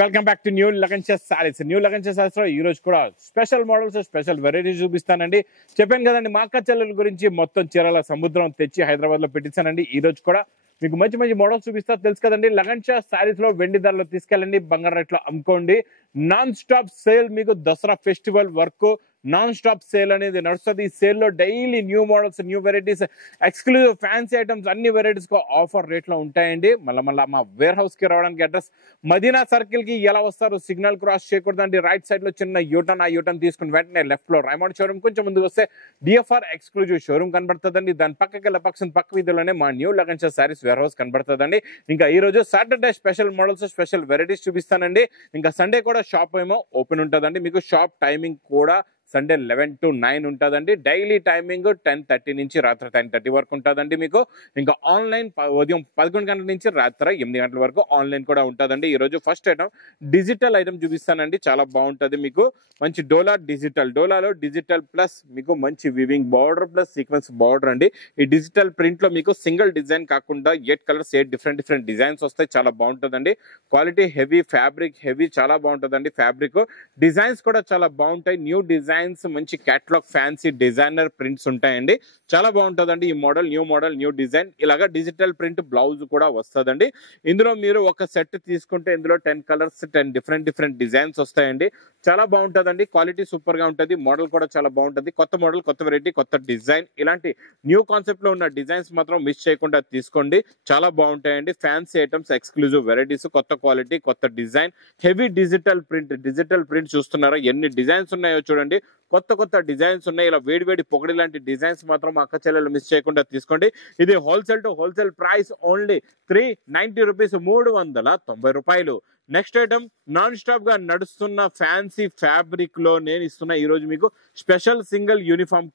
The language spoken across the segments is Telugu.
వెల్కమ్ బ్యాక్ టు న్యూ లగన్చెస్ సారీస్. న్యూ లగన్చెస్ సారీస్ లో ఈ రోజు కూడా స్పెషల్ మోడల్స్, స్పెషల్ వెరైటీస్ చూపిస్తానండి. చెప్పాను కదండి, మా అక్క చెల్లెల గురించి మొత్తం చీరల సముద్రం తెచ్చి హైదరాబాద్ లో పెట్టించానండి. ఈ రోజు కూడా మీకు మంచి మంచి మోడల్స్ చూపిస్తా. తెలుసు కదండి, లగన్చెస్ సారీస్ లో వెండి ధరలో తీసుకెళ్ళండి, బంగారం రేట్లో అమ్ముకోండి. నాన్ స్టాప్ సేల్, మీకు దసరా ఫెస్టివల్ వరకు నాన్ స్టాప్ సేల్ అనేది నడుస్తుంది. ఈ సేల్ లో daily new models, new varieties, exclusive fancy items అన్ని వెరైటీస్ కు ఆఫర్ రేట్ లో ఉంటాయండి. మళ్ళీ మా వేర్ హౌస్ కి రావడానికి అడ్రస్ మదీనా సర్కిల్ కి ఎలా వస్తారు, సిగ్నల్ క్రాస్ చేయకూడదండి. రైట్ సైడ్ లో చిన్న యూటర్న్, ఆ యూటర్న్ తీసుకుని వెంటనే లెఫ్ట్ లో రైమండ్ షోరూమ్, కొంచెం ముందుకు వస్తే డిఎఫ్ఆర్ ఎక్స్క్లూజివ్ షోరూమ్ కనబడుతుందండి. దాని పక్కకి పక్క వీధిలోనే మా న్యూ లగన్చెస్ సారీస్ వేర్ హౌస్ కనబడుతుందండి. ఇంకా ఈ రోజు Saturday special models, special varieties చూపిస్తానండి. ఇంకా సండే కూడా షాప్ ఏమో ఓపెన్ ఉంటుందండి. మీకు షాప్ టైమింగ్ కూడా సండే 11 to 9 ఉంటుందండి. డైలీ టైమింగ్ 10:30 నుంచి రాత్రి 10:30 వరకు ఉంటుందండి. మీకు ఇంకా ఆన్లైన్ ఉదయం 11 గంటల నుంచి రాత్రి 8 గంటల వరకు ఆన్లైన్ కూడా ఉంటుందండి. ఈరోజు ఫస్ట్ ఐటమ్ డిజిటల్ ఐటమ్ చూపిస్తానండి. చాలా బాగుంటుంది. మీకు మంచి డోలా డిజిటల్, డోలాలో డిజిటల్ ప్లస్ మీకు మంచి weaving border plus sequence border అండి. ఈ డిజిటల్ ప్రింట్ లో మీకు సింగిల్ డిజైన్ కాకుండా 8 కలర్స్, 8 డిఫరెంట్ డిజైన్స్ వస్తాయి. చాలా బాగుంటుందండి. క్వాలిటీ హెవీ, ఫ్యాబ్రిక్ హెవీ, చాలా బాగుంటుందండి. ఫ్యాబ్రిక్ డిజైన్స్ కూడా చాలా బాగుంటాయి. న్యూ డిజైన్స్, మంచి క్యాటలాగ్ ఫ్యాన్సీ డిజైనర్ ప్రింట్స్ ఉంటాయండి. చాలా బాగుంటుందండి ఈ మోడల్. న్యూ డిజైన్ ఇలాగా డిజిటల్ ప్రింట్ బ్లౌజ్ కూడా వస్తుందండి. ఇందులో మీరు ఒక సెట్ తీసుకుంటే ఇందులో 10 కలర్స్, 10 డిఫరెంట్ డిజైన్స్ వస్తాయండి. చాలా బాగుంటుందండి. క్వాలిటీ సూపర్ గా ఉంటుంది. మోడల్ కూడా చాలా బాగుంటుంది. కొత్త మోడల్, కొత్త వెరైటీ, కొత్త డిజైన్, ఇలాంటి న్యూ కాన్సెప్ట్ లో ఉన్న డిజైన్స్ మాత్రం మిస్ చేయకుండా తీసుకోండి. చాలా బాగుంటాయండి. ఫ్యాన్సీ ఐటమ్స్, ఎక్స్క్లూజివ్ వెరైటీస్, కొత్త క్వాలిటీ, కొత్త డిజైన్, హెవీ డిజిటల్ ప్రింట్ చూస్తున్నారా? ఎన్ని డిజైన్స్ ఉన్నాయో చూడండి. కొత్త డిజైన్స్ ఉన్నాయి. ఇలా వేడి పొగడి లాంటి డిజైన్స్ మాత్రం అక్క చెల్లెలు మిస్ చేయకుండా తీసుకోండి. ఇది wholesale to wholesale price only 390 rupees, 390 రూపాయలు. నెక్స్ట్ ఐటమ్ నాన్ స్టాప్ గా నడుస్తున్న ఫ్యాన్సీ ఫ్యాబ్రిక్ లో నేను ఇస్తున్నా ఈ రోజు మీకు స్పెషల్ సింగిల్ యూనిఫామ్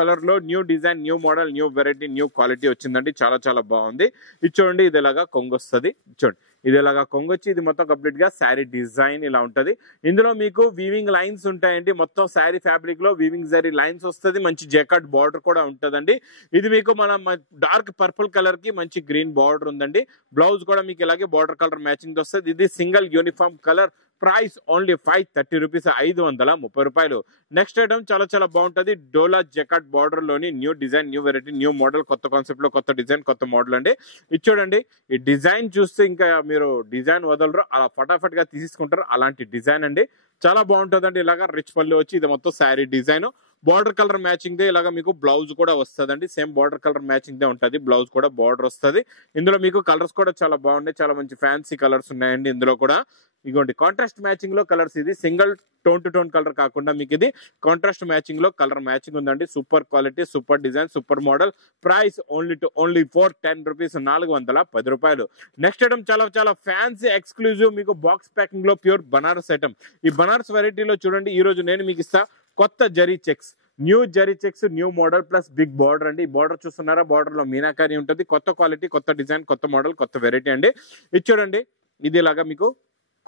కలర్ లో new design, new model, new variety, new quality వచ్చిందండి. చాలా బాగుంది. ఇది చూడండి, ఇది ఇలాగా కొంగొస్తుంది. చూడండి, ఇది ఇలాగా కొంగొచ్చి ఇది మొత్తం కంప్లీట్ గా శారీ డిజైన్ ఇలా ఉంటది. ఇందులో మీకు వీవింగ్ లైన్స్ ఉంటాయండి. మొత్తం శారీ ఫ్యాబ్రిక్ లో వీవింగ్ జరీ లైన్స్ వస్తుంది. మంచి జెకార్డ్ బార్డర్ కూడా ఉంటదండి. ఇది మీకు మన డార్క్ పర్పుల్ కలర్ కి మంచి గ్రీన్ బార్డర్ ఉందండి. బ్లౌజ్ కూడా మీకు ఇలాగే బార్డర్ కలర్ మ్యాచింగ్ వస్తుంది. ఇది single uniform colour. Price only 530 rupees, 530 రూపాయలు. నెక్స్ట్ ఐటమ్ చాలా బాగుంటుంది. డోలా జెకార్డ్ బార్డర్ లోని new design, new variety, new model, కొత్త కాన్సెప్ట్ లో కొత్త డిజైన్, కొత్త మోడల్ అండి. ఇది చూడండి, ఈ డిజైన్ చూస్తే ఇంకా మీరు డిజైన్ వదలరు, అలా ఫటాఫట్ గా తీసుకుంటారు. అలాంటి డిజైన్ అండి. చాలా బాగుంటుందండి. ఇలాగా రిచ్ పళ్ళు వచ్చి ఇది మొత్తం sari design, border colour matching they ఇలాగా మీకు బ్లౌజ్ కూడా వస్తుందండి. Same border colour matching they ఉంటుంది. బ్లౌజ్ కూడా బార్డర్ వస్తుంది. ఇందులో మీకు కలర్స్ కూడా చాలా బాగున్నాయి. చాలా మంచి ఫ్యాన్సీ కలర్స్ ఉన్నాయండి. ఇందులో కూడా ఇగోండి కాంట్రాస్ట్ మ్యాచింగ్ లో కలర్స్. ఇది single tone to tone colour కాకుండా మీకు ఇది కాంట్రాస్ట్ మ్యాచింగ్ లో కలర్ మ్యాచింగ్ ఉందండి. Super quality, super design, super model. Price only 410 rupees, 410 రూపాయలు. నెక్స్ట్ ఐటమ్ చాలా ఫ్యాన్సీ ఎక్స్క్లూజివ్ మీకు బాక్స్ ప్యాకింగ్ లో ప్యూర్ బనారస్ ఐటమ్. ఈ బనారస్ వెరైటీలో చూడండి, ఈ రోజు నేను మీకు ఇస్తా కొత్త zari checks, new zari checks, new model plus big border అండి. ఈ బార్డర్ చూస్తున్నారా? బార్డర్ లో మీనాకారి ఉంటుంది. కొత్త క్వాలిటీ, కొత్త డిజైన్, కొత్త మోడల్, కొత్త వెరైటీ అండి. ఇది చూడండి, ఇది ఇలాగా మీకు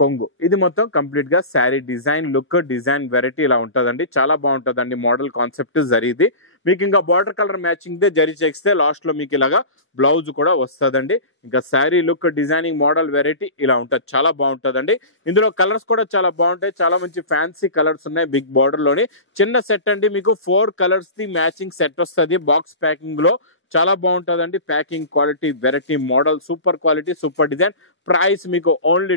కొంగు. ఇది మొత్తం కంప్లీట్ గా sari design, look, design, variety ఇలా ఉంటుందండి. చాలా బాగుంటుందండి మోడల్ కాన్సెప్ట్ జరీది. మీకు ఇంకా border colour matching they zari చేస్తే లాస్ట్ లో మీకు ఇలాగా బ్లౌజ్ కూడా వస్తుందండి. ఇంకా sari look, designing, model, variety ఇలా ఉంటుంది. చాలా బాగుంటుందండి. ఇందులో కలర్స్ కూడా చాలా బాగుంటాయి. చాలా మంచి ఫ్యాన్సీ కలర్స్ ఉన్నాయి. బిగ్ బార్డర్ లోని చిన్న సెట్ అండి. మీకు 4 కలర్స్ ది మ్యాచింగ్ సెట్ వస్తుంది బాక్స్ ప్యాకింగ్ లో. చాలా బాగుంటుందండి. Packing quality, variety, model, super quality, super design. Price మీకు ఓన్లీ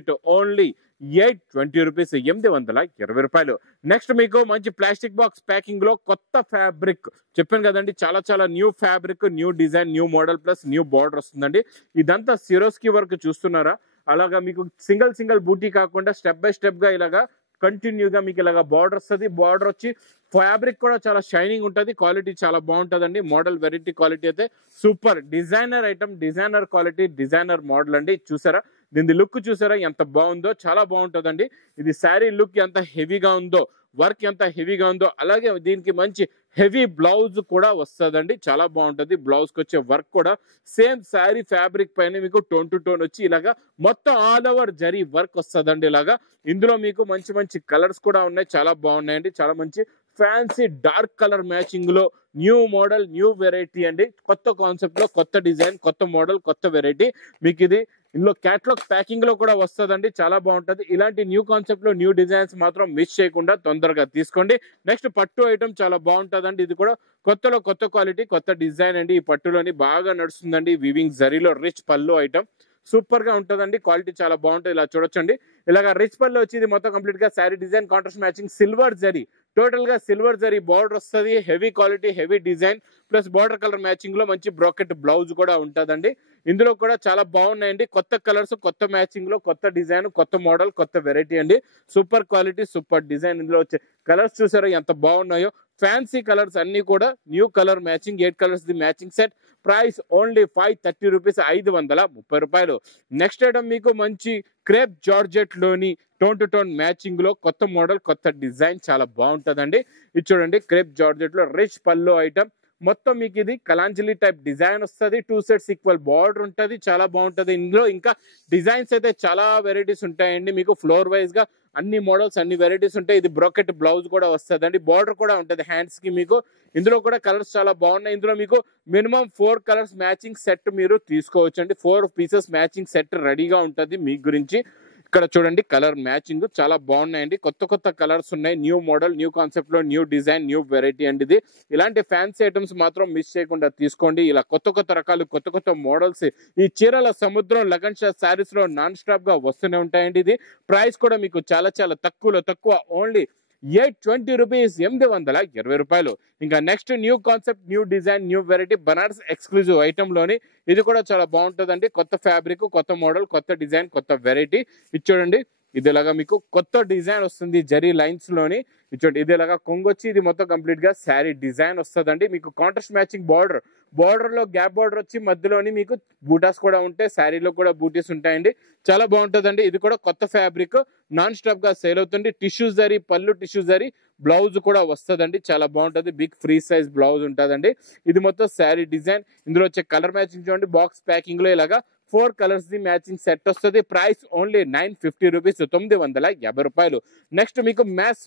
820 రూపీస్, 820 రూపాయలు. నెక్స్ట్ మీకు మంచి ప్లాస్టిక్ బాక్స్ ప్యాకింగ్ లో కొత్త ఫ్యాబ్రిక్ చెప్పాను కదండి. చాలా new fabric, new design, new model plus new border వస్తుందండి. ఇదంతా సిరోస్కి వర్క్ చూస్తున్నారా? అలాగా మీకు సింగిల్ బూటీ కాకుండా స్టెప్ బై స్టెప్ గా ఇలాగా కంటిన్యూగా మీకు ఇలాగా బార్డర్ వస్తుంది. బార్డర్ వచ్చి ఫ్యాబ్రిక్ కూడా చాలా షైనింగ్ ఉంటుంది. క్వాలిటీ చాలా బాగుంటుందండి. మోడల్, వెరైటీ, క్వాలిటీ అయితే super. Designer item, designer quality, designer model అండి. చూసారా? దీని లుక్ చూసారా ఎంత బాగుందో? చాలా బాగుంటుందండి. ఇది శారీ లుక్ ఎంత హెవీగా ఉందో, వర్క్ ఎంత హెవీగా ఉందో, అలాగే దీనికి మంచి హెవీ బ్లౌజ్ కూడా వస్తుందండి. చాలా బాగుంటుంది. బ్లౌజ్ కి వచ్చే వర్క్ కూడా సేమ్ శారీ ఫ్యాబ్రిక్ పైన మీకు టోన్ టు టోన్ వచ్చి ఇలాగా మొత్తం ఆల్ ఓవర్ జరీ వర్క్ వస్తుందండి. ఇలాగా ఇందులో మీకు మంచి కలర్స్ కూడా ఉన్నాయి. చాలా బాగున్నాయండి. చాలా మంచి ఫ్యాన్సీ డార్క్ కలర్ మ్యాచింగ్ లో న్యూ మోడల్ న్యూ వెరైటీ అండి. కొత్త కాన్సెప్ట్ లో కొత్త డిజైన్ కొత్త మోడల్ కొత్త వెరైటీ. మీకు ఇది ఇందులో క్యాటలాగ్ ప్యాకింగ్ లో కూడా వస్తుందండి, చాలా బాగుంటది. ఇలాంటి న్యూ కాన్సెప్ట్ లో న్యూ డిజైన్స్ మాత్రం మిస్ చేయకుండా తొందరగా తీసుకోండి. నెక్స్ట్ పట్టు ఐటమ్ చాలా బాగుంటదండి. ఇది కూడా కొత్తలో కొత్త క్వాలిటీ కొత్త డిజైన్ అండి. ఈ పట్టులోని బాగా నడుస్తుందండి. వివింగ్ జరీలో రిచ్ పళ్ళు ఐటమ్ సూపర్ గా ఉంటదండి. క్వాలిటీ చాలా బాగుంటుంది. ఇలా చూడొచ్చండి, ఇలాగా రిచ్ పళ్ళు వచ్చి ఇది మొత్తం కంప్లీట్ గా sari design contrast matching silver zari, total గా సిల్వర్ జరీ బార్డర్ వస్తుంది. Heavy quality heavy design plus border colour matching లో మంచి బ్రాకెట్ బ్లౌజ్ కూడా ఉంటదండి. ఇందులో కూడా చాలా బాగున్నాయండి. కొత్త కలర్స్ కొత్త మ్యాచింగ్ లో కొత్త డిజైన్ కొత్త మోడల్ కొత్త వెరైటీ అండి. Super quality super design. ఇందులో వచ్చే కలర్స్ చూసారో ఎంత బాగున్నాయో. ఫ్యాన్సీ కలర్స్ అన్ని కూడా new colour matching 8 colours the matching set. Price only 530 rupees, 530 రూపాయలు. నెక్స్ట్ ఐటమ్ మీకు మంచి క్రేప్ జార్జెట్ లోని టోన్ టు టోన్ మ్యాచింగ్ లో కొత్త మోడల్ కొత్త డిజైన్ చాలా బాగుంటదండి. ఇది చూడండి, క్రేప్ జార్జెట్ లో రిచ్ పల్లో ఐటమ్. మొత్తం మీకు ఇది కలాంజలి టైప్ డిజైన్ వస్తుంది. 2 సెట్స్ ఈక్వల్ బార్డర్ ఉంటుంది, చాలా బాగుంటది. ఇందులో ఇంకా డిజైన్స్ అయితే చాలా వెరైటీస్ ఉంటాయండి. మీకు ఫ్లోర్ వైజ్ గా అన్ని మోడల్స్ అన్ని వెరైటీస్ ఉంటాయి. ఇది బ్రోకెట్ బ్లౌజ్ కూడా వస్తుంది అండి. బార్డర్ కూడా ఉంటుంది హ్యాండ్స్ కి. మీకు ఇందులో కూడా కలర్స్ చాలా బాగున్నాయి. ఇందులో మీకు మినిమం 4 కలర్స్ మ్యాచింగ్ సెట్ మీరు తీసుకోవచ్చు అండి. 4 పీసెస్ మ్యాచింగ్ సెట్ రెడీగా ఉంటుంది మీ గురించి. ఇక్కడ చూడండి కలర్ మ్యాచింగ్ చాలా బాగున్నాయండి. కొత్త కొత్త కలర్స్ ఉన్నాయి. న్యూ మోడల్ న్యూ కాన్సెప్ట్ లో న్యూ డిజైన్ న్యూ వెరైటీ అండి. ఇది ఇలాంటి ఫ్యాన్సీ ఐటమ్స్ మాత్రం మిస్ చేయకుండా తీసుకోండి. ఇలా కొత్త కొత్త రకాలు కొత్త కొత్త మోడల్స్ ఈ చీరల సముద్రం లగన్ షా శారీస్ లో నాన్ స్టాప్ గా వస్తూనే ఉంటాయండి. ఇది ప్రైస్ కూడా మీకు చాలా చాలా తక్కువ ఓన్లీ 820 రూపీస్, 820 రూపాయలు. ఇంకా next new concept new design new variety Banaras exclusive item లోని ఇది కూడా చాలా బాగుంటుందండి. కొత్త ఫ్యాబ్రిక్ కొత్త మోడల్ కొత్త డిజైన్ కొత్త వెరైటీ. ఇది చూడండి, ఇది ఇలాగా మీకు కొత్త డిజైన్ వస్తుంది జరీ లైన్స్ లోని. ఇది చూడండి, ఇది ఇలాగా కొంగొచ్చి ఇది మొత్తం కంప్లీట్ గా శారీ డిజైన్ వస్తుందండి. మీకు కాంట్రాస్ట్ మ్యాచింగ్ బార్డర్ లో గ్యాప్ బార్డర్ వచ్చి మధ్యలోని మీకు బూటాస్ కూడా ఉంటాయి. శారీలో కూడా బూటీస్ ఉంటాయండి. చాలా బాగుంటుందండి. ఇది కూడా కొత్త ఫ్యాబ్రిక్ నాన్ స్టాప్ గా సేల్ అవుతుంది. టిష్యూ జరీ పళ్ళు టిష్యూ జరీ బ్లౌజ్ కూడా వస్తుందండి. చాలా బాగుంటుంది. బిగ్ ఫ్రీ సైజ్ బ్లౌజ్ ఉంటుందండి. ఇది మొత్తం శారీ డిజైన్. ఇందులో వచ్చే కలర్ మ్యాచింగ్ చూడండి, బాక్స్ ప్యాకింగ్ లో ఇలాగా 4 కలర్స్ ది మ్యాచింగ్ సెట్ వస్తుంది. ప్రైస్ ఓన్లీ 950 రూపీస్, 950 రూపాయలు. నెక్స్ట్ మీకు మ్యాస్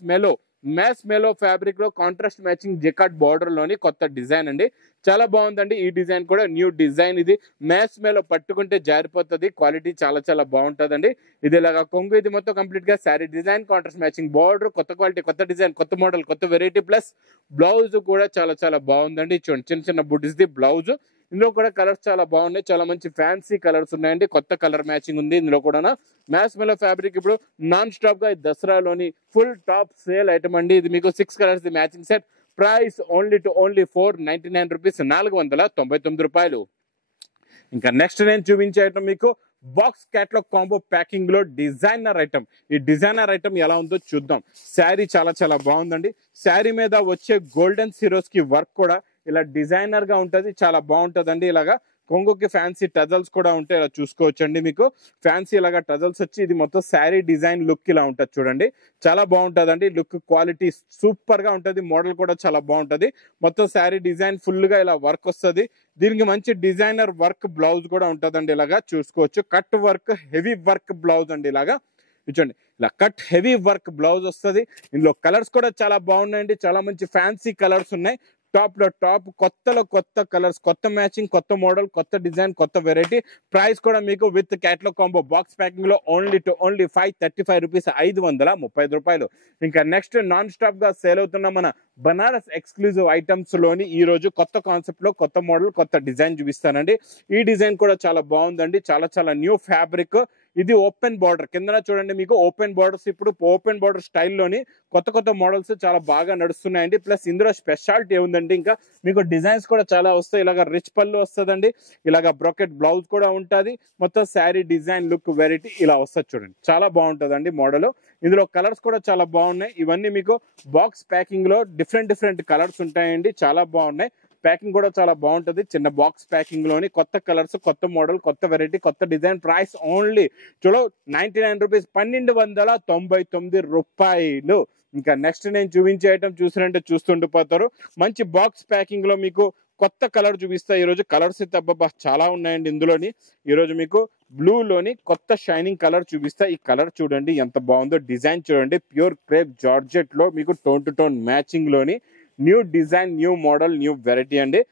మెలో ఫ్యాబ్రిక్ లో కాంట్రాస్ట్ మ్యాచింగ్ జెకాట్ బార్డర్ లోని కొత్త డిజైన్ అండి. చాలా బాగుందండి. ఈ డిజైన్ కూడా న్యూ డిజైన్. ఇది మ్యాస్ మెలో పట్టుకుంటే జారిపోతుంది. క్వాలిటీ చాలా చాలా బాగుంటుందండి. ఇది ఇలాగా కొంగు. ఇది మొత్తం కంప్లీట్ గా sari design contrast matching border కొత్త క్వాలిటీ కొత్త డిజైన్ కొత్త మోడల్ కొత్త వెరైటీ ప్లస్ బ్లౌజ్ కూడా చాలా చాలా బాగుందండి. చూడండి చిన్న చిన్న బుడ్డిస్ ది బ్లౌజ్. ఇందులో కూడా కలర్స్ చాలా బాగున్నాయి. చాలా మంచి ఫ్యాన్సీ కలర్స్ ఉన్నాయండి. కొత్త కలర్ మ్యాచింగ్ ఉంది ఇందులో కూడా. మ్యాస్ మెలో ఫ్యాబ్రిక్ ఇప్పుడు నాన్ స్టాప్ గా దసరాలోని ఫుల్ టాప్ సేల్ ఐటమ్ అండి. ఇది మీకు 6 colours the matching set. Price only 499 rupees, 499 రూపాయలు. ఇంకా నెక్స్ట్ నేను చూపించే ఐటమ్ మీకు బాక్స్ క్యాటలాగ్ కాంబో ప్యాకింగ్ లో డిజైనర్ ఐటమ్. ఈ డిజైనర్ ఐటమ్ ఎలా ఉందో చూద్దాం. శారీ చాలా చాలా బాగుందండి. శారీ మీద వచ్చే గోల్డెన్ సిరోస్ కి వర్క్ కూడా ఇలా డిజైనర్ గా ఉంటది. చాలా బాగుంటదండి. ఇలాగా కొంగుకి ఫ్యాన్సీ టజల్స్ కూడా ఉంటాయి. ఇలా చూసుకోవచ్చండి. మీకు ఫ్యాన్సీ ఇలాగా టజల్స్ వచ్చి ఇది మొత్తం శారీ డిజైన్ లుక్ ఇలా ఉంటది. చూడండి చాలా బాగుంటదండి. లుక్ క్వాలిటీ సూపర్ గా ఉంటది. మోడల్ కూడా చాలా బాగుంటది. మొత్తం శారీ డిజైన్ ఫుల్ గా ఇలా వర్క్ వస్తుంది. దీనికి మంచి డిజైనర్ వర్క్ బ్లౌజ్ కూడా ఉంటదండి. ఇలాగా చూసుకోవచ్చు. Cut work heavy work blouse అండి. ఇలాగా చూడండి, ఇలా కట్ హెవీ వర్క్ బ్లౌజ్ వస్తుంది. ఇందులో కలర్స్ కూడా చాలా బాగున్నాయండి. చాలా మంచి ఫ్యాన్సీ కలర్స్ ఉన్నాయి. టాప్ లో టాప్ కొత్తలో కొత్త కలర్స్ కొత్త మ్యాచింగ్ కొత్త మోడల్ కొత్త డిజైన్ కొత్త వెరైటీ. ప్రైస్ కూడా మీకు with catalogue combo box packing లో ఓన్లీ 535 రూపీస్, 535 రూపాయలు. ఇంకా నెక్స్ట్ నాన్ స్టాప్ గా సేల్ అవుతున్న మన బనారస్ ఎక్స్క్లూజివ్ ఐటమ్స్ లోని ఈ రోజు కొత్త కాన్సెప్ట్ లో కొత్త మోడల్ కొత్త డిజైన్ చూపిస్తానండి. ఈ డిజైన్ కూడా చాలా బాగుందండి. చాలా చాలా న్యూ ఫ్యాబ్రిక్. ఇది ఓపెన్ బార్డర్ కింద చూడండి. మీకు ఓపెన్ బార్డర్స్ ఇప్పుడు ఓపెన్ బార్డర్ స్టైల్లోని కొత్త కొత్త మోడల్స్ చాలా బాగా నడుస్తున్నాయండి. ప్లస్ ఇందులో స్పెషాలిటీ ఏముందండి, ఇంకా మీకు డిజైన్స్ కూడా చాలా వస్తాయి. ఇలాగ రిచ్ పళ్ళు వస్తుందండి. ఇలాగ బ్రోకెట్ బ్లౌజ్ కూడా ఉంటుంది. మొత్తం శారీ డిజైన్ లుక్ వెరైటీ ఇలా వస్తుంది. చూడండి చాలా బాగుంటుందండి మోడల్. ఇందులో కలర్స్ కూడా చాలా బాగున్నాయి. ఇవన్నీ మీకు బాక్స్ ప్యాకింగ్ లో డిఫరెంట్ కలర్స్ ఉంటాయండి. చాలా బాగున్నాయి. ప్యాకింగ్ కూడా చాలా బాగుంటుంది. చిన్న బాక్స్ ప్యాకింగ్ లోని కొత్త కలర్స్ కొత్త మోడల్ కొత్త వెరైటీ కొత్త డిజైన్. ప్రైస్ ఓన్లీ 99 రూపీస్, 1299 రూపాయలు. ఇంకా నెక్స్ట్ నేను చూపించే ఐటమ్ చూసినట్టే చూస్తుండిపోతారు. మంచి బాక్స్ ప్యాకింగ్ లో మీకు కొత్త కలర్ చూపిస్తా ఈ రోజు. కలర్స్ అయితే అబ్బా చాలా ఉన్నాయండి ఇందులోని. ఈ రోజు మీకు బ్లూ లోని కొత్త షైనింగ్ కలర్ చూపిస్తా. ఈ కలర్ చూడండి ఎంత బాగుందో, డిజైన్ చూడండి, ప్యూర్ క్రేప్ జార్జెట్ లో మీకు టోన్ టు టోన్ మ్యాచింగ్ లోని new design, new model, new variety అండి.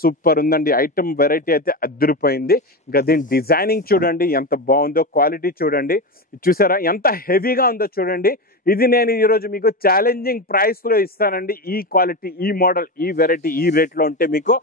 సూపర్ ఉందండి. ఐటమ్ వెరైటీ అయితే అదిరిపోయింది. ఇంకా దీని డిజైనింగ్ చూడండి ఎంత బాగుందో, క్వాలిటీ చూడండి, చూసారా ఎంత హెవీగా ఉందో చూడండి. ఇది నేను ఈరోజు మీకు ఛాలెంజింగ్ ప్రైస్ లో ఇస్తానండి. ఈ క్వాలిటీ, ఈ మోడల్, ఈ వెరైటీ, ఈ రేట్ లో ఉంటే మీకు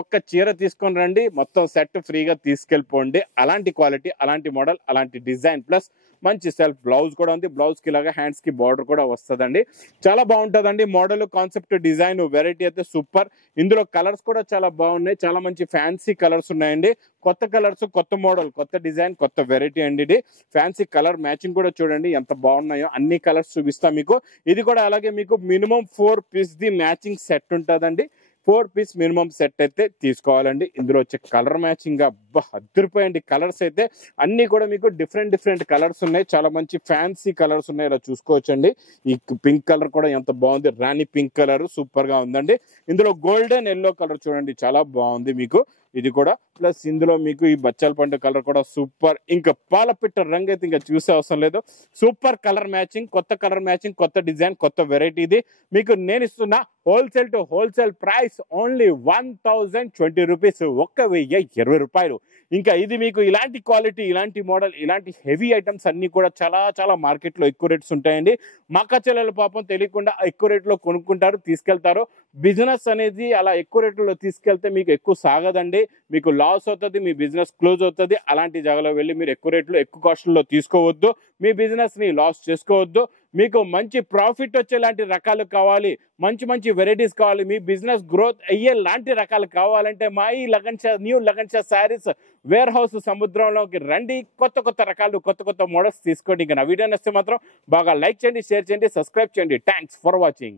ఒక్క చీర తీసుకొని రండి, మొత్తం సెట్ ఫ్రీగా తీసుకెళ్ళిపోండి. అలాంటి క్వాలిటీ, అలాంటి మోడల్, అలాంటి డిజైన్, ప్లస్ మంచి సెల్ఫ్ బ్లౌజ్ కూడా ఉంది. బ్లౌజ్ కి ఇలాగా హ్యాండ్స్ కి బార్డర్ కూడా వస్తుందండి. చాలా బాగుంటుందండి మోడల్, కాన్సెప్ట్, డిజైన్, వెరైటీ అయితే సూపర్. ఇందులో కలర్స్ కూడా చాలా బాగున్నాయి. చాలా మంచి ఫ్యాన్సీ కలర్స్ ఉన్నాయండి. కొత్త కలర్స్, కొత్త మోడల్, కొత్త డిజైన్, కొత్త వెరైటీ అండి. ఇది ఫ్యాన్సీ కలర్ మ్యాచింగ్ కూడా చూడండి ఎంత బాగున్నాయో. అన్ని కలర్స్ చూపిస్తా మీకు. ఇది కూడా అలాగే మీకు minimum 4 piece the matching set ఉంటుందండి. 4 పీస్ మినిమం సెట్ అయితే తీసుకోవాలండి. ఇందులో వచ్చే కలర్ మ్యాచింగ్ అద్దరిపోయండి. కలర్స్ అయితే అన్ని కూడా మీకు డిఫరెంట్ కలర్స్ ఉన్నాయి. చాలా మంచి ఫ్యాన్సీ కలర్స్ ఉన్నాయి. ఇలా చూసుకోవచ్చండి. ఈ పింక్ కలర్ కూడా ఎంత బాగుంది, రాణి పింక్ కలర్ సూపర్ గా ఉందండి. ఇందులో గోల్డెన్ ఎల్లో కలర్ చూడండి చాలా బాగుంది మీకు ఇది కూడా. ప్లస్ ఇందులో మీకు ఈ బచ్చాల పండు కలర్ కూడా సూపర్. ఇంకా పాలపిట్ట రంగు అయితే ఇంకా చూసే అవసరం లేదు. సూపర్ కలర్ మ్యాచింగ్, కొత్త కలర్ మ్యాచింగ్, కొత్త డిజైన్, కొత్త వెరైటీ. ఇది మీకు నేను ఇస్తున్నా wholesale to wholesale price only 1020 rupees, 1020 రూపాయలు. ఇంకా ఇది మీకు ఇలాంటి క్వాలిటీ, ఇలాంటి మోడల్, ఇలాంటి హెవీ ఐటమ్స్ అన్ని కూడా చాలా మార్కెట్ లో ఎక్కువ రేట్స్ ఉంటాయండి. మా అక్క చెల్లెలు పాపం తెలియకుండా ఎక్కువ రేట్ లో కొనుక్కుంటారు, తీసుకెళ్తారు. బిజినెస్ అనేది అలా ఎక్కువ రేట్లలో తీసుకెళ్తే మీకు ఎక్కువ సాగదండి, మీకు లాస్ అవుతుంది, మీ బిజినెస్ క్లోజ్ అవుతుంది. అలాంటి జాగాలో వెళ్ళి మీరు ఎక్కువ రేట్లు, ఎక్కువ కాస్ట్లో తీసుకోవద్దు. మీ బిజినెస్ ని లాస్ చేసుకోవద్దు. మీకు మంచి ప్రాఫిట్ వచ్చేలాంటి రకాలు కావాలి, మంచి వెరైటీస్ కావాలి, మీ బిజినెస్ గ్రోత్ అయ్యే లాంటి రకాలు కావాలంటే మా ఈ Lagan Shah, new Lagan Shah sarees warehouse సముద్రంలోకి రండి. కొత్త రకాలు, కొత్త మోడల్స్ తీసుకోండి. ఇంకా నా వీడియో నచ్చితే మాత్రం బాగా లైక్ చేయండి, షేర్ చేయండి, సబ్స్క్రైబ్ చేయండి. Thanks for watching.